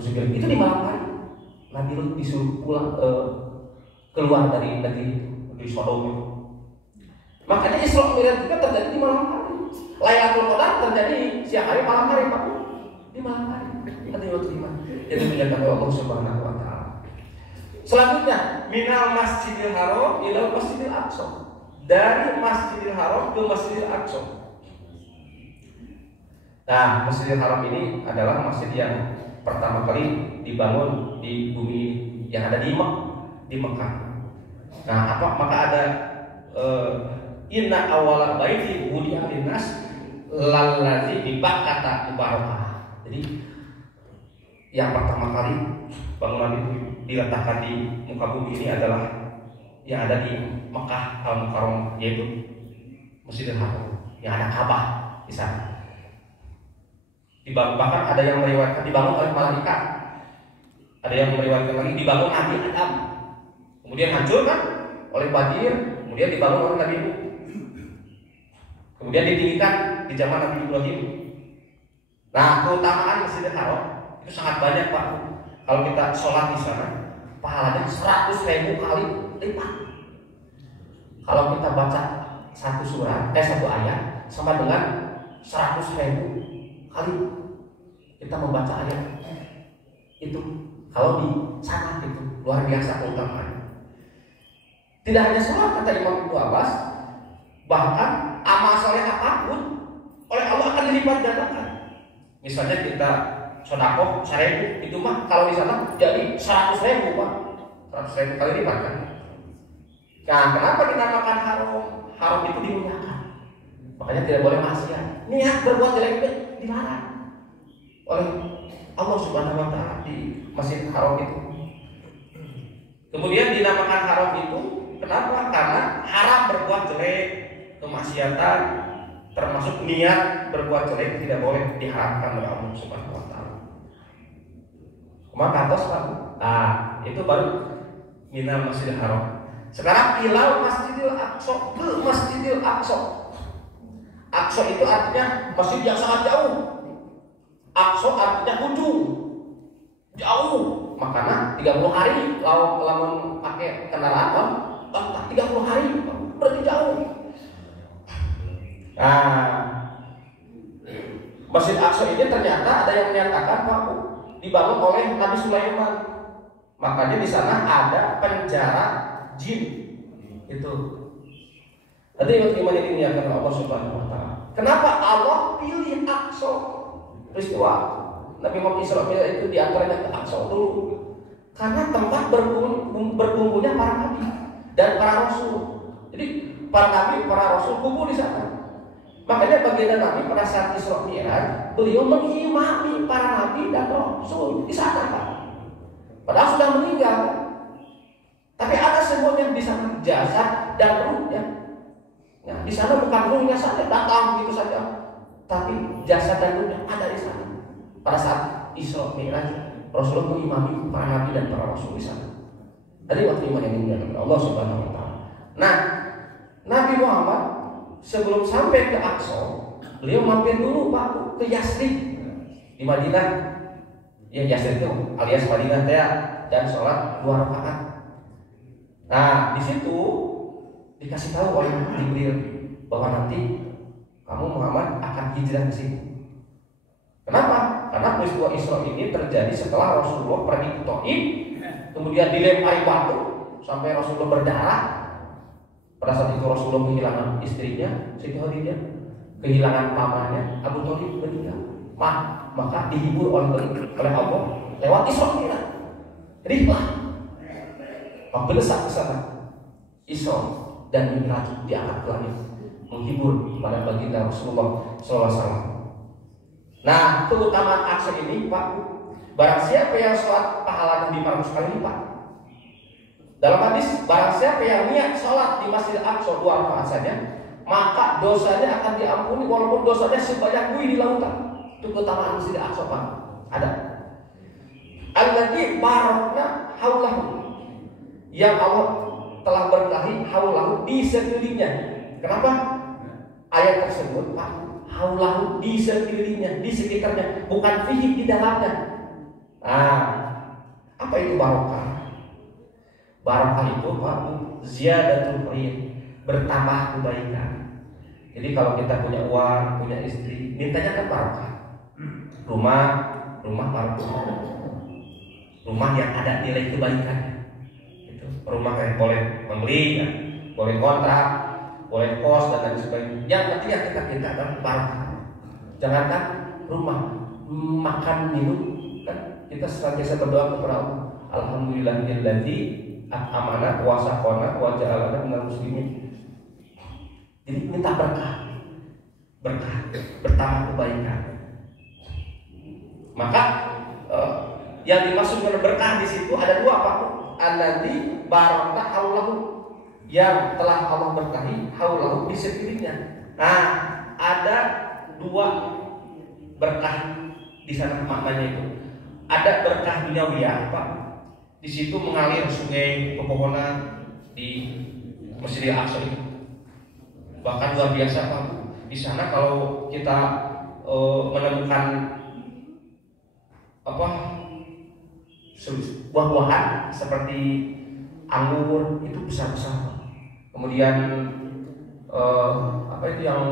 Itu di malam hari. Nabi Lut disuruh pulang keluar dari negeri itu, dari Sodom itu. Makanya Isra Mi'raj juga terjadi di malam hari. Lailatul Qadar terjadi siang hari, malam hari, Pak. Di malam hari. Ada yang terima. Jadi menyatakan Allah Subhanahu wa taala. Selanjutnya, minal Masjidil Haram ila Masjidil Aqsa. Dari Masjidil Haram ke Masjidil Aqsa. Nah, Masjidil Haram ini adalah masjid yang pertama kali dibangun di bumi yang ada di Mekah. Nah, maka ada inna awwala baiti wudi'a linnas lallazi bi Bakkah mubarakah. Jadi yang pertama kali bangunan itu diletakkan di muka bumi ini adalah yang ada di Mekah Al-Mukarramah, yaitu Masjidil Haram yang ada Ka'bah di sana. Bahkan ada yang meriwayatkan dibangun oleh malaikat, ada yang meriwayatkan lagi dibangun Nabi Adam, kemudian hancur kan oleh banjir, kemudian dibangun oleh Nabi Nuh, kemudian ditinggikan di zaman Nabi Ibrahim. Nah, keutamaan Masjidil Haram itu sangat banyak, Pak. Kalau kita sholat di sana, pahalanya 100.000 kali lipat. Kalau kita baca satu ayat sama dengan 100.000 kali kita membaca ayat itu. Kalau di sana itu luar biasa keutamaannya. Tidak hanya sholat, kata Imam Ibnu Abbas, bahkan amal soleh apapun oleh Allah akan dilipat gandakan. Misalnya kita sedekah 1.000, itu mah kalau di sana jadi 100.000, Pak. 100.000 kali lipat kan. Nah, kenapa dinamakan haram? Haram itu dimuliakan. Makanya tidak boleh maksiat. Niat berbuat jelek itu dilarang oleh Allah Subhanahu wa taala di Masjid Haram itu. Kemudian dinamakan haram itu kenapa? Karena haram berbuat jelek, kemaksiatan, termasuk niat berbuat jelek tidak boleh diharamkan oleh Allah Subhanahu wa taala. Maka atas Pak. Nah, itu baru minal Masjidil Haram. Sekarang ilal Masjidil Aqsa, ke Masjidil Aqsa. Aqsa itu artinya masjid yang sangat jauh. Aqsa artinya ujung, jauh. Makanya 30 hari lamun pakai kendaraan, 30 hari berarti jauh. Nah, Masjid Aqsa ini ternyata ada yang menyatakan bahwa dibangun oleh Nabi Sulaiman. Makanya di sana ada penjara jin. Itu. Tadi yang iman ini dimuliakan Allah Subhanahu wa taala. Kenapa Allah pilih Aqsa? Peristiwa Nabi Muhammad Isra Mi'raj itu diantaranya ke Aqsa dulu. Karena tempat berkumpulnya para nabi dan para rasul. Jadi para nabi, para rasul kumpul di sana. Makanya baginda Nabi pada saat Isra Mi'raj, beliau mengimami para nabi dan rasul di sana, Pak. Padahal sudah meninggal. Tapi ada semuanya di sana, jasad dan ruhnya. Nah, di sana bukan ruhnya saja datang gitu saja, tapi jasad dan ruhnya ada di sana. Pada saat Isra Mi'raj, Rasulullah mengimami para nabi dan para rasul di sana. Tadi waktu iman yang dimuliakan Allah Subhanahu wa taala. Nah, Nabi Muhammad sebelum sampai ke Aqsa, beliau mampir dulu, Pak, ke Yasrib di Madinah. Ya, Yasrib itu alias Madinah dan sholat 2 rakaat. Nah, di situ dikasih tahu oleh Jibril bahwa nanti kamu Muhammad akan hijrah ke sini. Kenapa? Karena peristiwa Isra ini terjadi setelah Rasulullah pergi ke Thaif, kemudian dilempari batu sampai Rasulullah berdarah. Pada saat itu Rasulullah kehilangan istrinya, Siti Khadijah, kehilangan pamannya, Abu Thalib meninggal. Maka dihibur oleh Allah lewat Isra Mi'raj. Riflah, mendesak ke sana. Isra dan Mi'raj diangkat ke langit, menghibur pada baginda Rasulullah SAW. Nah, keutamaan Aqsa ini, Pak, barang siapa yang sholat pahalanya 500 kali lipat. Dalam hadis, barang siapa yang niat sholat di Masjid Aqsa 2 rakaat saja, maka dosanya akan diampuni walaupun dosanya sebanyak buih di lautan. Itu keutamaan Masjid Aqsa, Pak. Ada. Alladzi barakna haulahu, yang Allah telah berkahi haulahu di sekelilingnya. Kenapa? Ayat tersebut, Pak, haulahu di sekelilingnya, di sekitarnya, bukan fihi di dalamnya. Nah, barokah. Barokah itu Pak, ziyadatul khair, bertambah kebaikan. Jadi kalau kita punya uang, punya istri, mintanya kan barokah. Rumah barokah. Rumah yang ada nilai kebaikan. Gitu. Rumah yang boleh membeli, ya, boleh kontrak, boleh kos dan lain sebagainya. Yang penting kita adalah barokah. Jangankan rumah, makan minum kan kita senantiasa berdoa kepada Allah. Alhamdulillahilladzi amanah wa saqana wa ja'alana minal muslimin. Jadi minta berkah, bertambah kebaikan. Maka yang dimaksud dengan berkah di situ ada dua, Pak. Alladzi baraka haulahu, yang telah Allah berkahi haulahu di sekelilingnya. Nah, ada dua berkah di sana maknanya itu. Ada berkah duniawiyah, Pak. Di situ mengalir sungai pepohonan di Masjidil Aqsa itu. Bahkan luar biasa, Pak. Di sana kalau kita menemukan buah-buahan seperti anggur itu besar-besar. Kemudian apa itu yang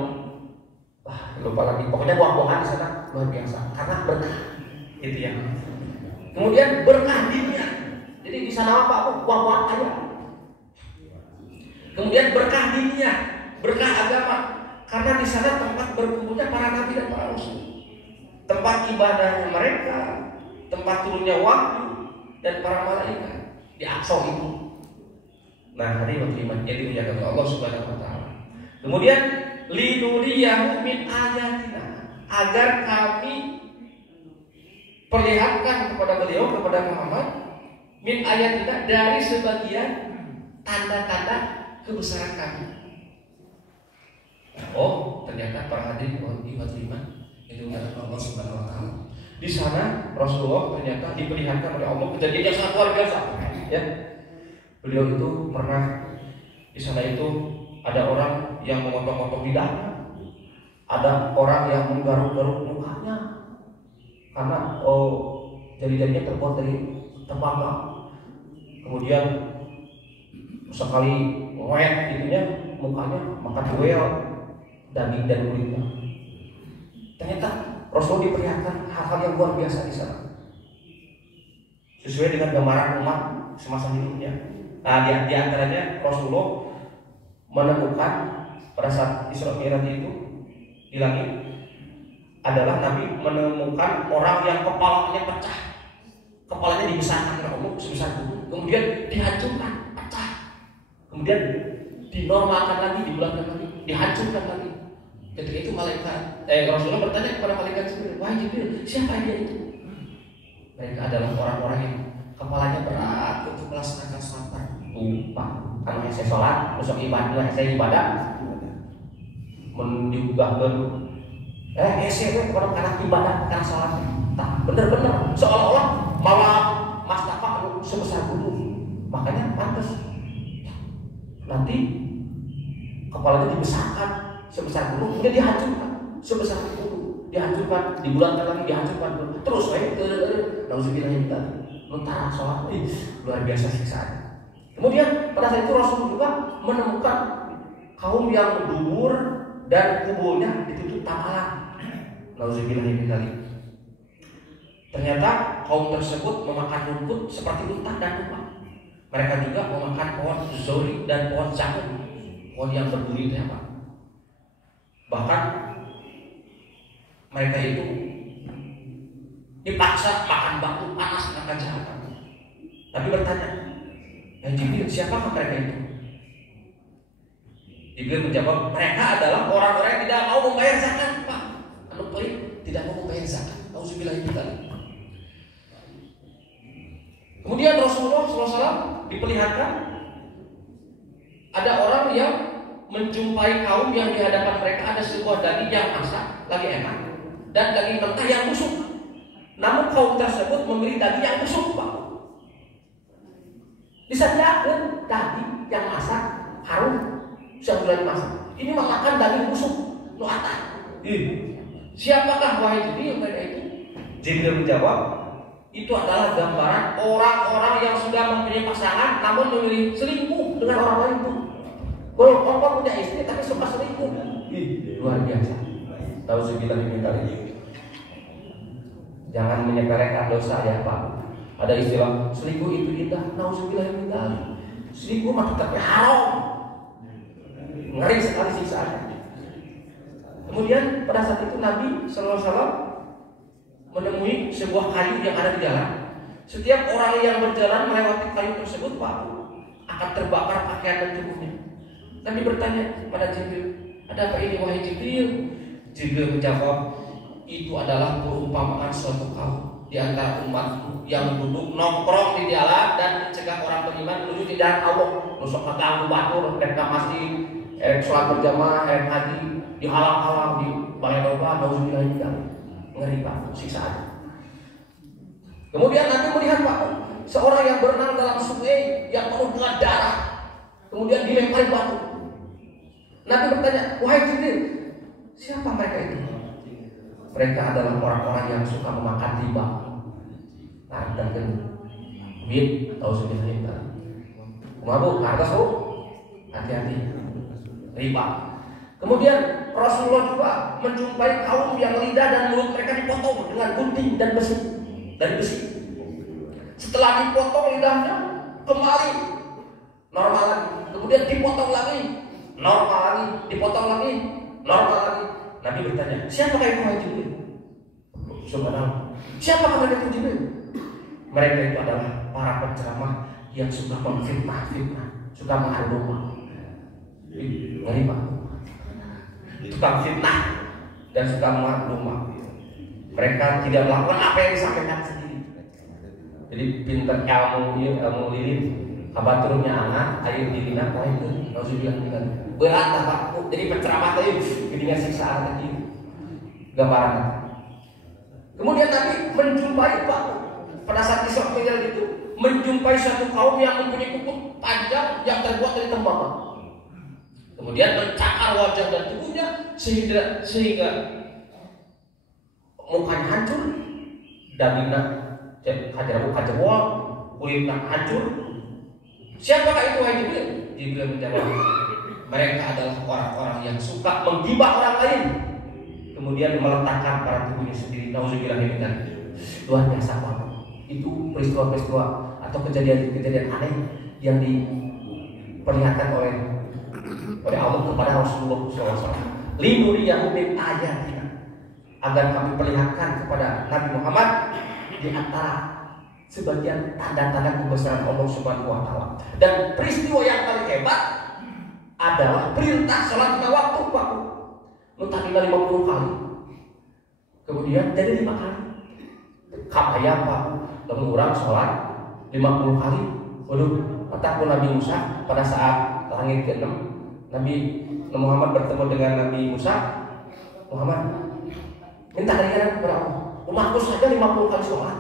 lupa lagi. Pokoknya buah-buahan di sana luar biasa karena berkah itu ya. Kemudian berkah dunia. Jadi di sana apa? Buah-buahan kaya. Kemudian berkah dunia, berkah agama. Karena di sana tempat berkumpulnya para nabi dan para rasul. Tempat ibadahnya mereka, tempat turunnya wahyu dan para malaikat di Aqsa itu. Nah, hari beriman yang dimuliakan oleh Allah Subhanahu wa taala. Kemudian linuriyahu min ayatina, agar kami perlihatkan kepada beliau, kepada Muhammad, min ayatina, dari sebagian tanda-tanda kebesaran kami. Oh, ternyata para hadirin beriman yang dimuliakan oleh Allah Subhanahu wa taala. Di sana Rasulullah ternyata diperlihatkan oleh Allah kejadian yang sangat luar biasa. Ya, beliau itu pernah di sana itu ada orang yang memotong-motong lidahnya, ada orang yang menggaruk-garuk mukanya karena jari-jarinya terbuat dari tembaga. Kemudian sekali ngoyak itunya mukanya makan duel daging dan kulitnya. Ternyata Rasul diperlihatkan hal-hal yang luar biasa di sana, sesuai dengan gambaran umat semasa hidupnya. Nah, di antaranya Rasulullah menemukan pada saat Isra Mi'raj itu di langit adalah Nabi menemukan orang yang kepalanya pecah, kepalanya dibesarkan oleh Allah sebesar gunung, kemudian dihancurkan, pecah, kemudian dinormalkan lagi, dibulatkan lagi, dihancurkan lagi. Ketika itu Rasulullah bertanya kepada malaikat Jibril, wahai Jibril, siapa dia itu? Mereka adalah orang-orang yang kepalanya berat untuk melaksanakan sholat. Pak, kalau saya sholat, masuk ibadah, saya ibadah, menjugahkan, saya orang karena ibadah, karena sholat. Tak, benar-benar seolah-olah malah Mustafa sebesar gunung. Makanya pantas nanti kepalanya dibesarkan sebesar gunung, kemudian dihancurkan sebesar gunung, dihancurkan, dibulatkan lagi, dihancurkan terus. Nauzubillah min dzalik. Mentara sholat, luar biasa siksaan. Kemudian pada saat itu Rasul juga menemukan kaum yang dubur dan kuburnya ditutup tamalan. Nauzubillah min dzalik. Ternyata kaum tersebut memakan rumput seperti unta dan domba. Mereka juga memakan pohon zori dan pohon zakum, pohon yang berduri itu apa? Bahkan mereka itu dipaksa makan batu panas dengan kejahatan. Tapi bertanya, Jibril, siapakah mereka itu? Jibril menjawab, mereka adalah orang-orang yang tidak mau membayar zakat, Pak. Anu pelit, tidak mau membayar zakat. Auzubillah min dzalik. Kemudian Rasulullah SAW diperlihatkan ada orang yang menjumpai kaum yang di hadapan mereka ada sebuah daging yang masak, lagi enak, dan daging mentah yang busuk. Namun kaum tersebut memilih daging yang busuk, Pak. Disediakan daging yang masak, harum, sudah masak. Ini memakan daging busuk, nuata. Siapakah wahai Jibril mereka itu? Jibril menjawab, itu adalah gambaran orang-orang yang sudah mempunyai pasangan namun memilih selingkuh dengan orang lain tuh. Kalau orang punya istri tapi suka selingkuh, luar biasa. Tahu sebilah ini kali. Jangan menyepelekan dosa ya Pak. Ada istilah selingkuh itu indah, nauzubillah min dzalik. Selingkuh mah tetap haram. Ngeri sekali siksaannya. Kemudian pada saat itu Nabi sallallahu alaihi wasallam menemui sebuah kayu yang ada di jalan. Setiap orang yang berjalan melewati kayu tersebut, Pak, akan terbakar pakaian dan tubuhnya. Nabi bertanya pada Jibril, "Ada apa ini wahai Jibril?" Jibril menjawab, "Itu adalah perumpamaan suatu kaum di antara umatku yang duduk nongkrong di jalan dan mencegah orang beriman menuju di jalan Allah. Nusuk keganggu batur, mereka masih sholat berjamaah, haji, dihalang-halang di balai domba, nauzubillah min dzalik." Ngeri Pak, siksaan. Kemudian Nabi melihat Pak, seorang yang berenang dalam sungai yang penuh dengan darah, kemudian dilempari batu. Nabi bertanya, "Wahai Jibril, siapa mereka itu?" Mereka adalah orang-orang yang suka memakan riba. Nah, dan duit, tahu sebenarnya kita. Mabuk, atas bu, hati-hati, riba. Kemudian Rasulullah juga menjumpai kaum yang lidah dan mulut mereka dipotong dengan gunting dan besi dari besi. Setelah dipotong lidahnya kembali normal lagi. Kemudian dipotong lagi, normal lagi, dipotong lagi, normal lagi. Nabi bertanya, "Siapakah itu wahai Jibril?" Subhanallah. Siapakah mereka itu Jibril? Mereka itu adalah para penceramah yang suka memfitnah, suka mengadu domba. Ngeri Pak. Tukang fitnah dan suka mengadu domba. Mereka tidak melakukan apa yang disampaikan sendiri. Jadi pinter ilmu lilin, kabaturnya anak, air dilina lain tuh, nauzubillah min dzalik. Berat Pak. Jadi penceramah tadi jadinya siksaan tadi. Gambaran. Kemudian Nabi menjumpai Pak pada saat Isra Mi'raj itu menjumpai suatu kaum yang mempunyai kuku panjang yang terbuat dari tembaga. Kemudian mencakar wajah dan tubuhnya sehingga mukanya hancur, dagingnya kajewol, kulitnya hancur. Siapakah itu wahai Jibril? Jibril menjawab, mereka adalah orang-orang yang suka menggibah orang lain, kemudian meletakkan para tubuhnya sendiri. Nauzubillah min dzalik. Luar biasa Pak. Itu peristiwa-peristiwa atau kejadian-kejadian aneh yang diperlihatkan oleh Allah kepada Rasulullah SAW. Linuriyahu min ayatina, agar kami perlihatkan kepada Nabi Muhammad di antara sebagian tanda-tanda kebesaran Allah Subhanahu wa taala. Dan peristiwa yang paling hebat adalah perintah salat 5 waktu Pak. Tadinya 50 kali. Kemudian jadi 5 kali. Kapaya Pak, lalu orang sholat 50 kali. Waduh, kata Nabi Musa pada saat langit ke-6, Nabi Muhammad bertemu dengan Nabi Musa. Muhammad, minta keringanan kepada Allah. Umatku saja 50 kali sholat.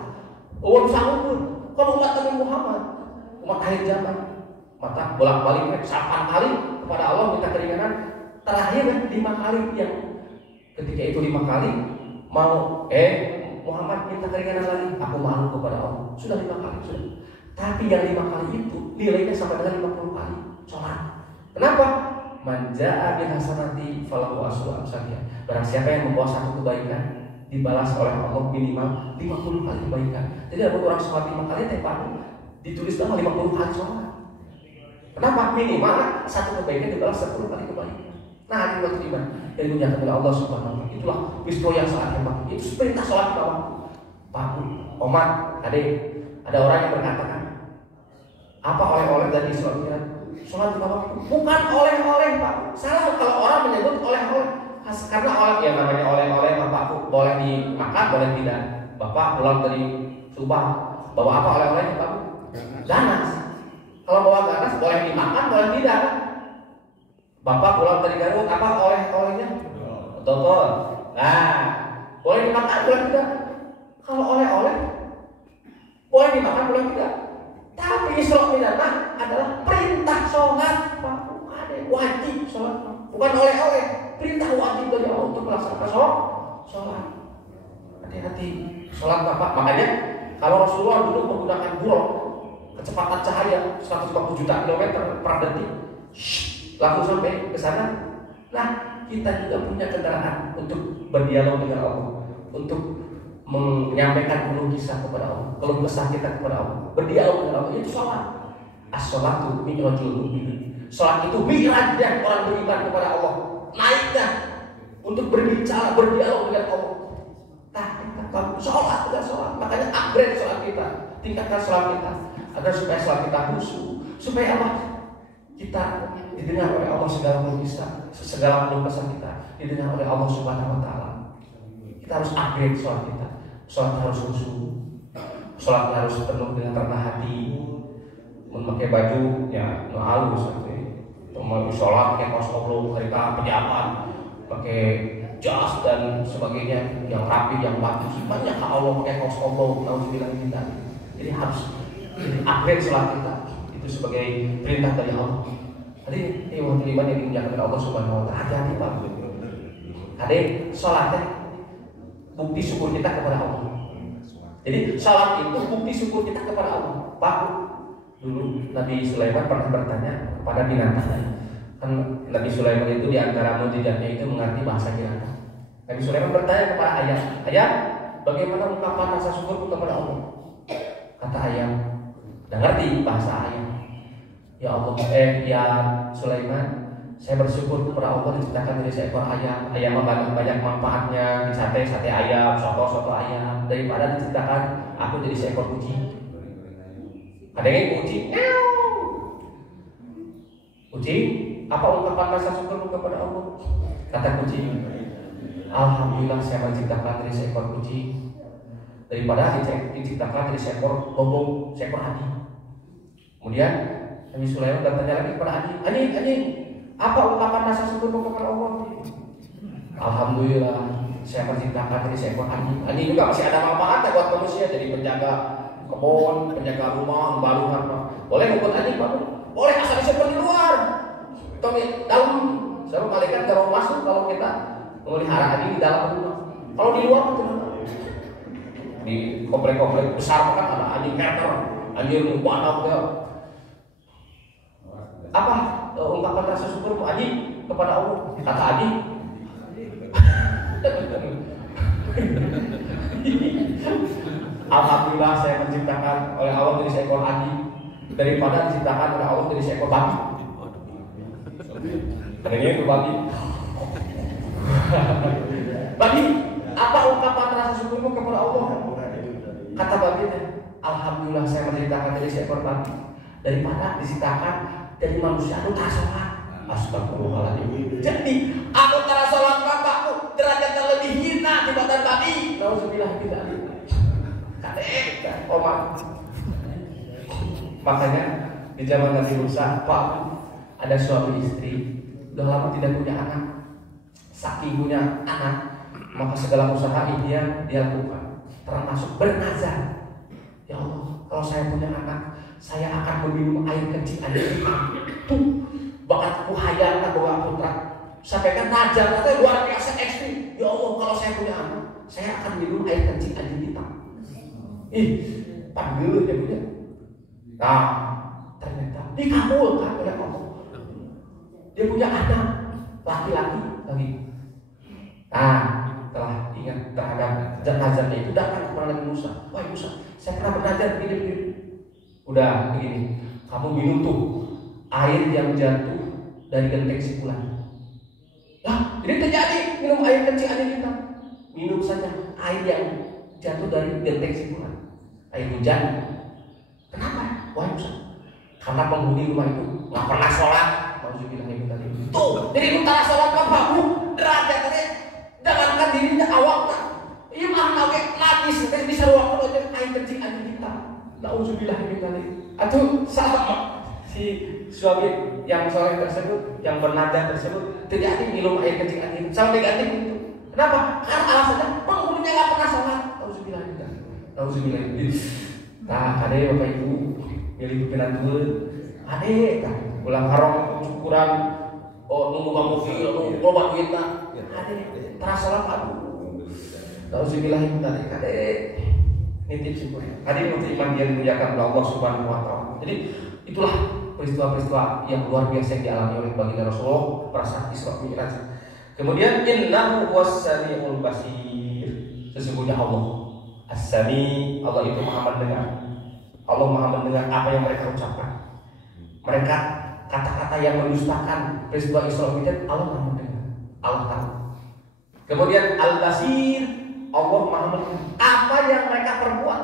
Uang sanggup pun. Kalau umat Nabi Muhammad, umat akhir zaman, maka bolak-balik 8 kali kepada Allah minta keringanan. Terakhir 5 kali yang ketika itu 5 kali mau Muhammad minta keringanan lagi, aku malu kepada Allah. Sudah 5 kali sudah. Tapi yang 5 kali itu nilainya sampai dengan 50 kali sholat. Kenapa? Manja'a bil hasanati falahu asyru amsalha. Barang siapa yang membawa satu kebaikan dibalas oleh Allah minimal 50 kali kebaikan. Jadi ada orang sholat 5 kali Pak ditulis nama 50 kali sholat. Kenapa? Minimal satu kebaikan dibalas 10 kali kebaikan. Nah, hati waktu iman yang dimuliakan oleh Allah Subhanahu wa taala. Itulah peristiwa yang sangat hebat. Itu perintah sholat kita waktu. Pak, Omar, adik, ada orang yang berkatakan, apa oleh-oleh dari Isra Mi'raj? Sholat 5 waktu. Bukan oleh-oleh Pak. Salah kalau orang menyebut oleh-oleh. Karena oleh yang namanya oleh-oleh Bapak boleh dimakan, boleh tidak. Bapak pulang dari Subang, bawa apa oleh-olehnya Pak? Ganas. Kalau bawa ganas boleh dimakan, boleh tidak. Bapak pulang dari Garut, apa oleh-olehnya? Betul. Nah, boleh dimakan, boleh tidak. Kalau oleh-oleh, boleh dimakan, boleh tidak. Tapi Isra Mi'raj adalah perintah sholat, Pak. Ada wajib sholat, bukan oleh-oleh. Perintah wajib dari Allah untuk melaksanakan sholat. Hati-hati sholat Bapak. Makanya Kalau Rasulullah dulu menggunakan buruk kecepatan cahaya 150 juta kilometer per detik, langsung sampai ke sana. Nah, kita juga punya kendaraan untuk berdialog dengan Allah, untuk menyampaikan keluh kisah kepada Allah, keluh kesah kita kepada Allah, berdialog dengan Allah. Itu sholat. As-sholatu mi'rajul mu'min. Sholat itu mi'rajnya orang beriman kepada Allah, naiknya untuk berbicara, berdialog dengan Allah. Nah, kita sholat dengan sholat, makanya upgrade sholat kita, tingkatkan sholat kita, agar supaya sholat kita khusyuk, supaya apa? Kita didengar oleh Allah segala keluh kisah, segala keluh kesah kita didengar oleh Allah Subhanahu Wa Taala. Kita harus upgrade sholat kita. Sholat harus khusyuk, sholat harus penuh dengan rendah hati, memakai baju ya halus, mau sholat pakai kaos oblong, kereta pejabat, pakai jas dan sebagainya yang rapi, yang bagus. Banyak Allah pakai kaos oblong, tahu bilang kita. Jadi harus upgrade sholat kita. Itu sebagai perintah dari Allah. Tadi iman yang dimuliakan oleh Allah Subhanahu Wa Taala. Hati-hati Pak. Adik, sholatnya bukti syukur kita kepada Allah. Jadi salat itu bukti syukur kita kepada Allah. Pak, dulu Nabi Sulaiman pernah bertanya kepada binatang. Kan Nabi Sulaiman itu diantara mukjizatnya itu mengerti bahasa binatang. Nabi Sulaiman bertanya kepada ayam, ayam, bagaimana ungkapan rasa syukurku kepada Allah? Kata ayam, udah ngerti bahasa ayam. Ya Allah, ya Sulaiman, saya bersyukur kepada Allah diciptakan dari seekor ayam. Ayam banyak manfaatnya, di sate ayam, soto ayam, daripada diciptakan aku jadi seekor kucing. Ada yang kucing, kucing, apa ungkapan rasa syukur kepada Allah? Kata kucing, alhamdulillah saya menciptakan dari seekor kucing daripada diciptakan dari seekor bobong, seekor anjing. Kemudian Nabi Sulaiman bertanya lagi kepada anjing, apa ungkapan rasa syukur kepada Allah? Alhamdulillah saya menciptakan dari seekor anjing. Anjing juga masih ada manfaatnya buat manusia, jadi penjaga kebun, penjaga rumah, baruhan. Boleh ikut anjing Pak? Boleh, asal disimpan di luar. Atau di dalam. Sebab malaikat kalau masuk kalau kita memelihara anjing di dalam rumah. Kalau di luar itu di komplek-komplek besar kan ada anjing keter, anjing banyak ya. Apa ungkapan rasa syukur Adi kepada Allah? Kata Adi, alhamdulillah saya menciptakan oleh Allah dari seekor anjing daripada diciptakan oleh Allah dari seekor babi. Adanya itu babi. Babi, apa ungkapan rasa syukurmu kepada Allah? Kata babi, alhamdulillah saya menciptakan dari seekor babi daripada diciptakan dari manusia aku tak sholat. Astagfirullahaladzim. Jadi aku tak sholat bapakku derajatnya lebih hina dibanding babi. Nauzubillah tidak. Kadek dan omak. Makanya di zaman Nabi Musa, Pak, ada suami istri udah lama tidak punya anak. Saking punya anak, maka segala usaha dia lakukan, termasuk bernazar. Ya Allah, kalau saya punya anak, saya akan meminum air kecil air hitam. Tuh, bakatku hayalkan bahwa putra. Sampaikan nazar, itu luar biasa ekstrim. Ya Allah, kalau saya punya anak, saya akan minum air kecil air hitam. Panggil dia punya. Nah, ternyata dikabulkan oleh Allah. Dia punya anak laki-laki lagi. Nah, telah ingat terhadap nazarnya itu datang kepada Nabi Musa. Wahai Musa, saya pernah bernazar begini. Udah begini, kamu minum tuh air yang jatuh dari genteng si bulan. Lah, ini terjadi minum air kecil aja kita. Minum saja air yang jatuh dari genteng si bulan. Air hujan. Kenapa? Wah Musa, karena penghuni rumah itu nggak pernah sholat. Nauzubillah itu tadi. Tuh, jadi utara sholat bapakmu derajatnya jangankan dirinya awaknya. Iya mah nawe najis, bisa ruang air kecil aja kita. Nauzubillah min dzalik. Atau sama si suami yang soleh tersebut, yang bernazar tersebut tidak minum air kecil aja sama negatif itu. Kenapa? Karena alasannya penghuninya nggak pernah sholat. Nauzubillah min dzalik. Nauzubillah. Nah, ada bapak ibu milih pimpinan dulu. Ada kan ulang haram syukuran nunggu mobil nunggu loba duitna. Ada terasa sholat aduh. Nauzubillah min dzalik. Ada Nitip simpulnya. Hadirin untuk iman yang dimuliakan oleh Allah Subhanahu wa taala. Jadi itulah peristiwa-peristiwa yang luar biasa yang dialami oleh baginda Rasulullah pada saat Isra Mi'raj. Kemudian innahu was-sami'ul basir. Sesungguhnya Allah As-Sami, Allah itu Maha mendengar. Allah Maha mendengar apa yang mereka ucapkan. Mereka kata-kata yang mendustakan peristiwa Isra Mi'raj, Allah Maha mendengar. Allah tahu. Kemudian Al-Basir, Allah Maha melihat apa yang mereka perbuat.